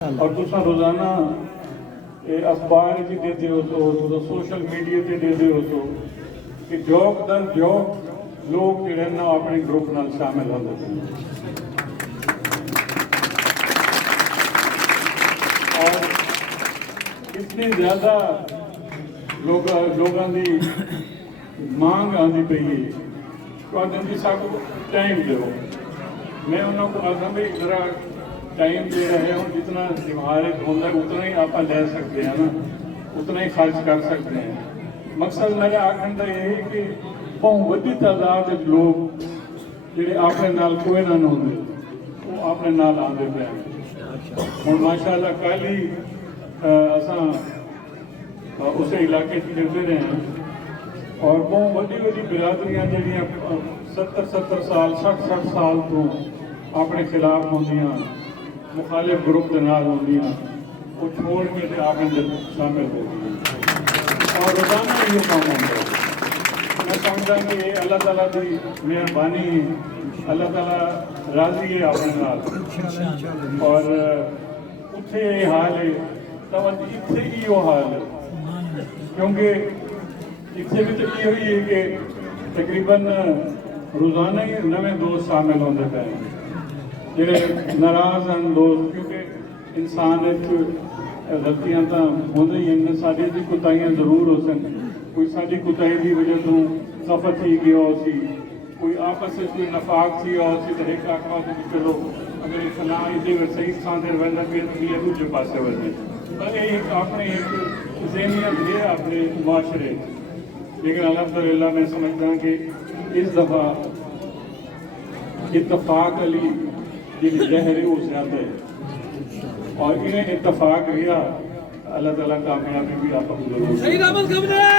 اور تساں روزانہ اخبار بھی دیتے ہو تو سوشل میڈیا تے دیتے ہو تو کہ جوک در جوک لوگ جڑے نا اپنے گروپ نال شامل ہوتے ہیں اور اتنی زیادہ لوگوں کی مانگ آتی پی ہے تو آدھے جی ساکو ٹائم دو میں انہوں کو آدھا بھی ذرا ٹائم دے رہے ہوں جتنا ہمارے ہوتا ہے اتنا ہی آپ لے سکتے ہیں نا اتنا ہی خرچ کر سکتے ہیں مقصد میرا آخر کا یہ ہے کہ بہت وڈی تعداد لوگ جڑے اپنے نال کوئی نہ ہوتے وہ اپنے نال آتے پے ہوں ماشاء اللہ کل ہی اساں اس علاقے چلتے رہے ہیں اور بہت وڈی وڈی برادریاں جڑیاں 70 سال 60 سال تو اپنے خلاف ہوندیاں مخالف گروپ کے نال ہوندیاں وہ چھوڑ کے تے آپ اندر شامل ہو گئی اور روزانہ یہ کام ہوتا ہے میں سمجھتا کہ یہ اللہ تعالیٰ کی مہربانی ہے اللہ تعالیٰ راضی ہے اپنے نال اور اتھے یہ حال ہے تو اتھے ہی وہ حال ہے کیونکہ اتھے بھی تو یہ ہوئی ہے کہ تقریباً روزانہ ہی نویں دوست شامل ہوتے پے جڑے ناراض ہیں دوست کیونکہ انسان غلطیاں تو ہوندی ہیں ساری دی کوتاہیاں ضرور ہو سن کوئی ساری کوتاہی کی وجہ تو خفت ہی گیا ہو سی کوئی آپس میں کوئی نفاق سی ہو سی تو ایک آخوا کہ چلو اگر فلاں یہ صحیح تھان سے رہتا پھر یہ دوسرے پاسے ورتے پر یہ اپنے ایک ذہنیت ہے اپنے معاشرے لیکن الحمدللہ میں سمجھتا ہوں کہ اس دفعہ اتفاق علی یہ زہر ہے وہ زیادہ ہے اور انہیں اتفاق رہا اللہ تعالیٰ کامیابی بھی آپ کو ضرور